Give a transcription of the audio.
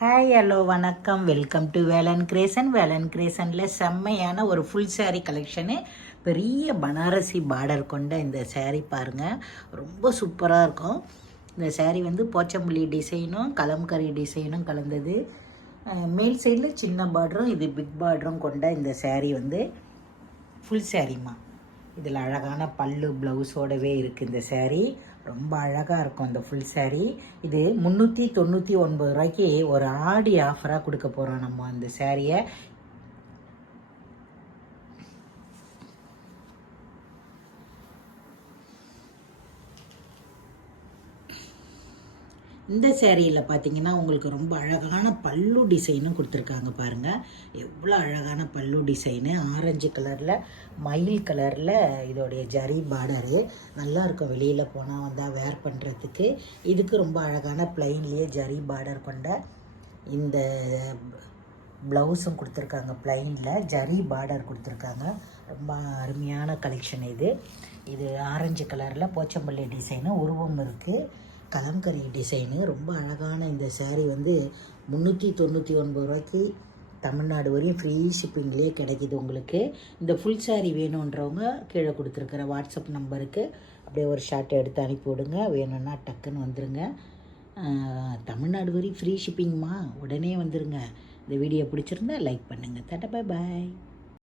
Hi hello வணக்கம், welcome to Velan creation. Velan கிரியேஷனில் செம்மையான ஒரு ஃபுல் saree கலெக்ஷனு. பெரிய பனாரசி பார்டர் கொண்ட இந்த saree பாருங்கள், ரொம்ப சூப்பராக இருக்கும். இந்த saree வந்து போச்சம்பள்ளி டிசைனும் கலம்கரி டிசைனும் கலந்தது. மேல் சைடில் சின்ன பார்டரும் இது பிக் பார்டரும் கொண்ட இந்த saree வந்து ஃபுல் சாரீமா. இதில் அழகான பல்லு ப்ளவுஸோடவே இருக்குது இந்த saree. ரொம்ப அழகாக இருக்கும் இந்த ஃபுல் saree. இது 399 ரூபாய்க்கு ஒரு ஆடி ஆஃபராக கொடுக்க போகிறோம் நம்ம அந்த சாரியை. இந்த சேரீயில் பார்த்தீங்கன்னா உங்களுக்கு ரொம்ப அழகான பல்லு டிசைனும் கொடுத்துருக்காங்க பாருங்கள். எவ்வளோ அழகான பல்லு டிசைனு, ஆரஞ்சு கலரில் மயில் கலரில் இதோடைய ஜரி பார்டரு நல்லா இருக்கும். வெளியில் போனால் வந்தால் வேர் பண்ணுறதுக்கு. இதுக்கு ரொம்ப அழகான பிளைன்லேயே ஜரி பார்டர் கொண்ட இந்த ப்ளவுஸும் கொடுத்துருக்காங்க. பிளைனில் ஜரி பார்டர் கொடுத்துருக்காங்க. ரொம்ப அருமையான கலெக்ஷன் இது. இது ஆரஞ்சு கலரில் போச்சம்பள்ளி டிசைனு உருவம் இருக்குது. கலம்கரி டிசைனு ரொம்ப அழகான இந்த saree வந்து 399 ரூபாய்க்கு தமிழ்நாடு வரையும் ஃப்ரீ ஷிப்பிங்லேயே கிடைக்கிது உங்களுக்கு. இந்த ஃபுல் saree வேணுன்றவங்க கீழே கொடுத்துருக்குற வாட்ஸ்அப் நம்பருக்கு அப்படியே ஒரு ஷார்ட் எடுத்து அனுப்பி விடுங்க. வேணும்னா டக்குன்னு வந்துடுங்க. தமிழ்நாடு வரையும் ஃப்ரீ ஷிப்பிங்மா, உடனே வந்துடுங்க. இந்த வீடியோ பிடிச்சிருந்தா லைக் பண்ணுங்கள். Tata, bye bye.